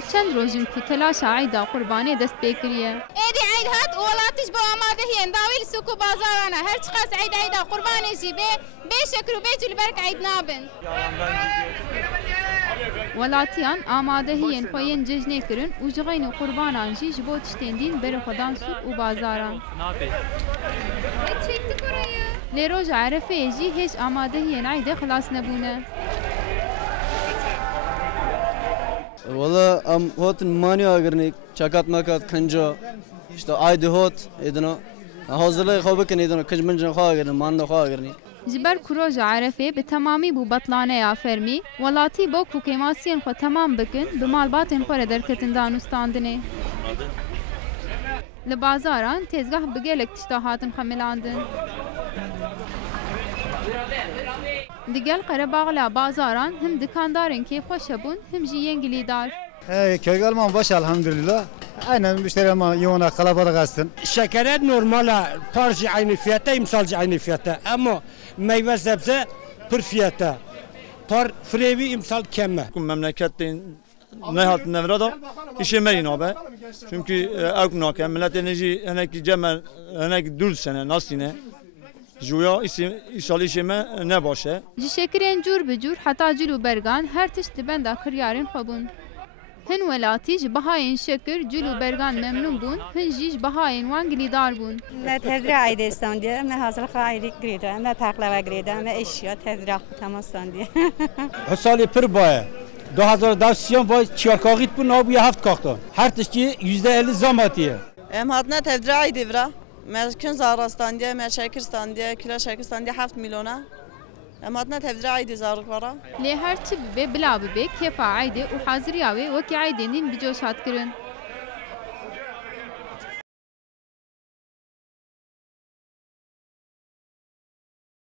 چند روزین کو تلاشا عیدا قربانی دست بکریه. ایدی عید هات ولاتش با آماده هین داویل سوق و بازارانه هر چقدر عیدا قربانی جی به شکر و به جل برک عید نابن. ولاتیان آماده هین خوین جشن کرن و جغین قربانان جی جبو تشتندین بر خدان سوق و بازاران. لروج عرفه جی هیچ آماده هین عید خلاص نبونه. والله ام هوت ماني اگرني چاکات ماکات کنجا işte aydı hot edina hazırlığı خوابكن edina کج منجن خواه اگرني مان خواه اگرني جبر كروج عرفه بتمامي بو بطلانه يا فرمي ولاتي بو كوكيماسين خو تمام بكن بمالباتن خو دركتن دانوستاندنه لبازاران تezgah بگلك تشتاهاتن خملاندن دیگل قرباغلا بازاران هم دکاندارن که خوش بون هم جیین گلیدار. Köygal man baş elhamdülillah. Aynen müşteri ama yoğuna kalabalık açsın. Şekerer normala parça aynı fiyata, imsalcı aynı fiyata. Ama meyve sebze pır fiyata. Par frevi imsal kemme. Memleketin ne halt nevrada işe merin abi. Çünkü aknak millet enerji enek cemel enek 4 sene nasine. جویا ایشالیشمه نباشه. جشکرین جور بجور حتی جلو برگان هر تشت بند کریارن خبون. هن ولاتیج بهاین شکر جلو برگان ممنون بون هن جیج بهاین وانگلی دار بون. نه تدریع عید استاندیه نه حاصل خایری گریده نه تقلبه گریده نه اشیا تدریع تمام استاندیه. حسالی پر باه. 2010 vay çarkağıt bu nabuya haft kalktı. Her tişki %50 zam atıyor. Hatna tedriği devra. Merkün Zarastandiye, Merşekirstandiye, Kila Şekirstandiye 7 milyona. Hatna tedriği zarık vara. لی هر چی به بلا به کیف عیده و حاضری آوی و کی عیدین بجوش هات کرن.